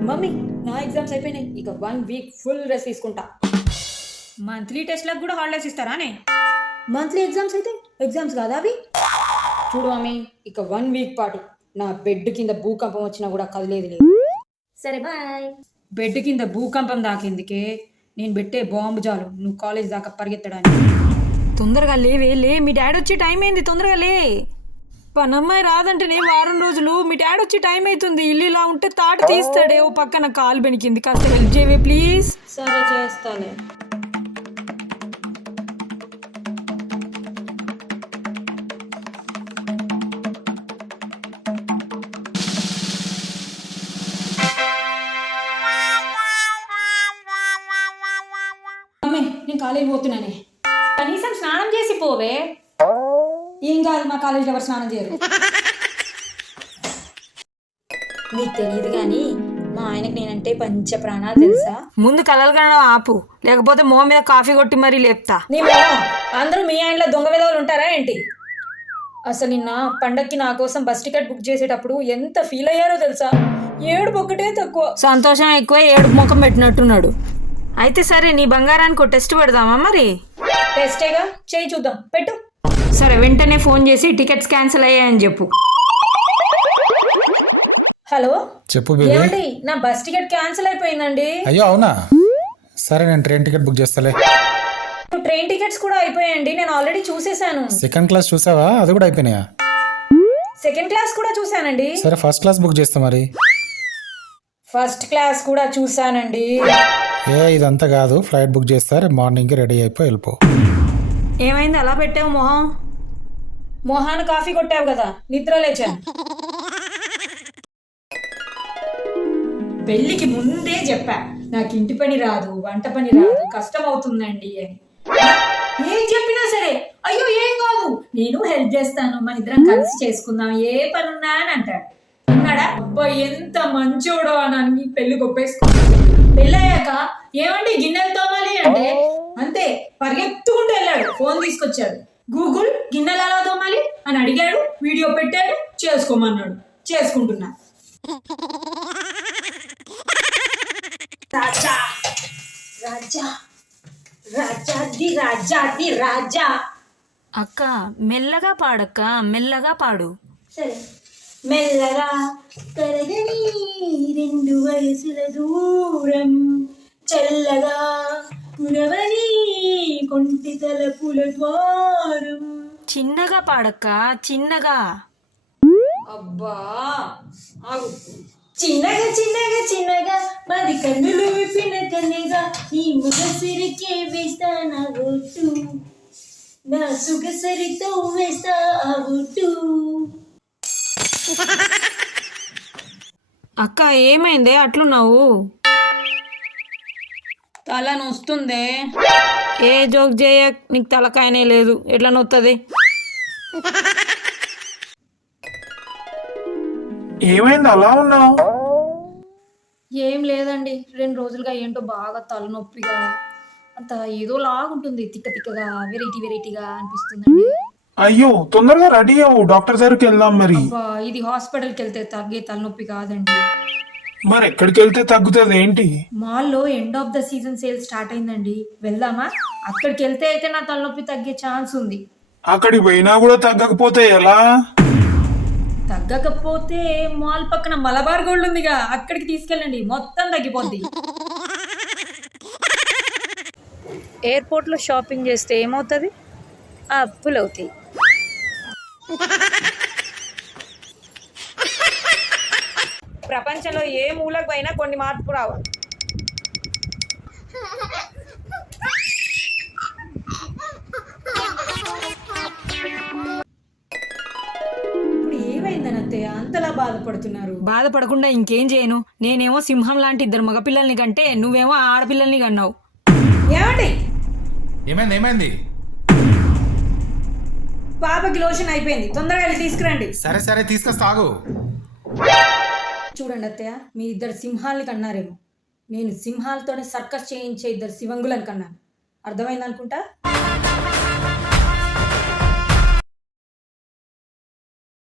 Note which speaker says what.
Speaker 1: Mummy నా exams అయిపోయినాయి, ఇక 1 వీక్ ఫుల్ రెస్ట్ తీసుకుంటా.
Speaker 2: మంత్లీ టెస్ట్లకు కూడా హాలిడేస్ ఇస్తారానే?
Speaker 1: మంత్లీ ఎగ్జామ్స్ అయితే ఎగ్జామ్స్ కాదా అవి? చూడు మమ్మీ, ఇక 1 వీక్ పాటు నా బెడ్ కింద భూకంపం వచ్చినా కూడా కదిలేదు లేదు.
Speaker 2: సరే బాయ్. బెడ్ కింద భూకంపం దాకేందుకే, నేను పెట్టే బాంబు చాలు నువ్వు కాలేజ్ దాకా పరిగెత్తడానికి. తొందరగా లేవే, లే, మీ డాడీ వచ్చే టైం అయింది, తొందరగా లే. పనమ్మాయి రాదంటేనే వారం రోజులు, మీ డాడీ వచ్చే టైం అవుతుంది. ఇల్లు ఇలా ఉంటే తాట తీస్తాడే, ఓ పక్కన కాలు బెనికింది, కాస్త హెల్ప్ చేయవే ప్లీజ్.
Speaker 1: సరే చేస్తాలే.
Speaker 2: మమ్మీ నేను కాలేజీ పోతున్నానే. కనీసం స్నానం చేసి పోవే. ఏం కాదు, మా కాలేజీలో ఎవరు స్నానం చేయరు.
Speaker 1: నీకు తెలియదు కానీ మా ఆయనకు నేనంటే పంచ ప్రాణాలు తెలుసా.
Speaker 2: ముందు కలలు కనడం ఆపు, లేకపోతే మొహం మీద కాఫీ కొట్టి మరీ లేపుతా.
Speaker 1: నీ మొహం, అందరూ మీ ఆయనలో దొంగ విధవులు ఉంటారా ఏంటి? అసలు నిన్న పండక్కి నా కోసం బస్ టికెట్ బుక్ చేసేటప్పుడు ఎంత ఫీల్ అయ్యారో తెలుసా. ఏడుపు ఒకటే తక్కువ,
Speaker 2: సంతోషం ఎక్కువ, ఏడుపు ముఖం పెట్టినట్టున్నాడు. అయితే సరే, నీ బంగారానికి టెస్ట్ పెడదామా మరి?
Speaker 1: టెస్టేగా, చేయి చూద్దాం, పెట్టు.
Speaker 2: సరే, వెంటనే ఫోన్ చేసి టికెట్స్ క్యాన్సిల్ అయ్యాయని చెప్పు.
Speaker 1: హలో
Speaker 3: చెప్పు బేబీ.
Speaker 1: ఏమండి, నా బస్ టికెట్ క్యాన్సిల్ అయిపోయిందండి.
Speaker 3: అయ్యో అవునా? సరే నేను ట్రైన్ టికెట్ బుక్ చేస్తాలే.
Speaker 1: ట్రైన్ టికెట్స్ కూడా అయిపోయాయండి, నేను ఆల్రెడీ చూసేసాను.
Speaker 3: సెకండ్ క్లాస్ చూసావా? అది కూడా అయిపోయినాయా?
Speaker 1: సెకండ్ క్లాస్ కూడా చూసానండి.
Speaker 3: సరే ఫస్ట్ క్లాస్ బుక్ చేస్తా మరి.
Speaker 1: ఫస్ట్ క్లాస్ కూడా చూసానండి.
Speaker 3: ఇదంతా కాదు, ఫ్లైట్ బుక్ చేస్తా, రేపు మార్నింగ్కి రెడీ అయిపోయి వెళ్ళిపో.
Speaker 2: ఏమైంది అలా పెట్టావు మొహం?
Speaker 1: మొహాన్ని కాఫీ కొట్టావు కదా, నిద్ర లేచాను. పెళ్ళికి ముందే చెప్పా, నాకు ఇంటి పని రాదు, వంట పని రాదు, కష్టం అవుతుందండి అని. ఏం చెప్పినా సరే, అయ్యో ఏం కాదు, నేను హెల్ప్ చేస్తాను, మన ఇద్దరం కలిసి చేసుకుందాం, ఏ పని ఉన్నా అని అంటాడు. అన్నాడా? అబ్బా ఎంత మంచోడో అని పెళ్లి గొప్పేసుకున్నాడు. పెళ్ళయ్యాక ఏమండి గిన్నెలు తోమాలి అంటే అంతే, పరిగెత్తుకుంటూ వెళ్ళాడు, ఫోన్ తీసుకొచ్చాడు, గూగుల్ గిన్నెలు ఎలా తోమాలి అని అడిగాడు, వీడియో పెట్టాడు, చేసుకోమన్నాడు, చేసుకుంటున్నా. రాజా రాజా రాజాది రాజాది రాజా.
Speaker 2: అక్క మెల్లగా పాడక్క, మెల్లగా పాడు.
Speaker 1: సరే. మెల్లగా కరగని 2 వయసుల దూరం, చల్లగా కురవని కొంటి తలపుల ద్వారం.
Speaker 2: చిన్నగా పాడక్క, చిన్నగా.
Speaker 1: అబ్బా ఆగు. చిన్నగా చిన్నగా చిన్నగా మాది కన్నులు విప్పిన కన్నెగా, ఈ ముగసిరికే వేస్తా నా ఒట్టు, నా సుగసరితో వేస్తా ఆ ఒట్టు.
Speaker 2: అక్క ఏమైందే అట్లున్నావు?
Speaker 1: తల నొస్తుందే.
Speaker 2: ఏ జోక్ చేయ, నీకు తలకాయనే లేదు, ఎట్లా నొత్తది?
Speaker 4: ఏమైంది అలా ఉన్నావు?
Speaker 1: ఏం లేదండి, 2 రోజులుగా ఏంటో బాగా తలనొప్పిగా, అంత ఏదో లాగుంటుంది, తిక్క తిక్కగా, వెరైటీగా అనిపిస్తుందండి.
Speaker 4: అయ్యో తొందరగా రెడీ అవ్వు, డాక్టర్ దగ్గరికి వెళ్దాం. మరి
Speaker 1: అబ్బా, ఇది హాస్పిటల్కి వెళ్తే తగ్గే తలనొప్పి కాదండి.
Speaker 4: మరి ఎక్కడికి వెళ్తే తగ్గుతుంది ఏంటి?
Speaker 1: మాల్లో end of the season sale start అయిందండి, వెళ్దామా? అక్కడికి వెళ్తే అయితే నా తలనొప్పి తగ్గే ఛాన్స్ ఉంది.
Speaker 4: అక్కడికి పోయినా కూడా తగ్గకపోతే ఎలా?
Speaker 1: తగ్గకపోతే మాల్ పక్కన మలబార్ గోల్డ్ ఉందిగా, అక్కడికి తీసుకెళ్ళండి, మొత్తం తగ్గిపోద్ది.
Speaker 2: ఎయిర్పోర్ట్లో షాపింగ్ చేస్తే ఏమవుతుంది? అప్పులు అవుతాయి. ప్రపంచంలో ఏ మూలకు పోయినా కొన్ని మార్పు రావాలి.
Speaker 1: ఇప్పుడు ఏమైందని అత్తయ్య అంతలా బాధపడుతున్నారు?
Speaker 2: బాధపడకుండా ఇంకేం చేయను. నేనేమో సింహం లాంటి 2 మగపిల్లల్ని కంటే, నువ్వేమో ఆడపిల్లల్ని కన్నావు.
Speaker 1: ఏమండి,
Speaker 3: ఏమైంది?
Speaker 1: పాపకి లోషన్ అయిపోయింది, తొందరగా వెళ్ళి తీసుకురండి.
Speaker 3: సరే తీసుకొస్తా, ఆగు.
Speaker 1: చూడండి అత్తయ్య, మీ 2 సింహాలని కన్నారేమో, నేను సింహాలతోనే సర్కస్ చేయించే 2 శివంగులను కన్నాను. అర్థమైంది అనుకుంటా.